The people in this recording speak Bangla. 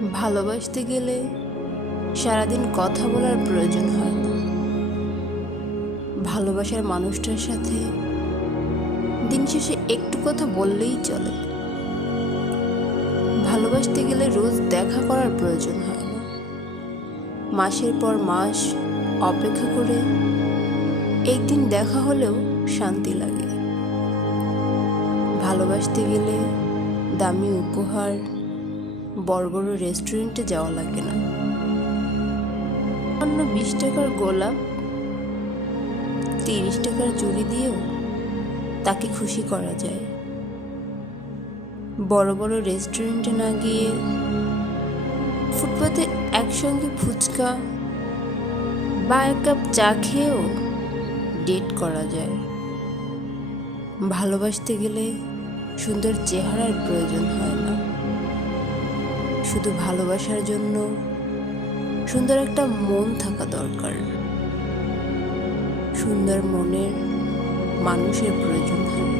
ভালোবাসতে গেলে সারাদিন কথা বলার প্রয়োজন হয় না। ভালোবাসার মানুষটার সাথে দিন শেষে একটু কথা বললেই চলে। ভালোবাসতে গেলে রোজ দেখা করার প্রয়োজন হয় না। মাসের পর মাস অপেক্ষা করে একদিন দেখা হলেও শান্তি লাগে। ভালোবাসতে গেলে দামি উপহার, বড় বড় রেস্টুরেন্টে যাওয়া লাগে না। অন্য 20 টাকার গোলাপ, 30 টাকার চুড়ি দিয়েও তাকে খুশি করা যায়। বড় বড় রেস্টুরেন্টে না গিয়ে ফুটপাতে একসঙ্গে ফুচকা বা 1 কাপ চা খেয়েও ডেট করা যায়। ভালোবাসতে গেলে সুন্দর চেহারার প্রয়োজন হয় না। শুধু ভালোবাসার জন্য সুন্দর একটা মন থাকা দরকার। সুন্দর মনের মানুষের প্রয়োজন হয়।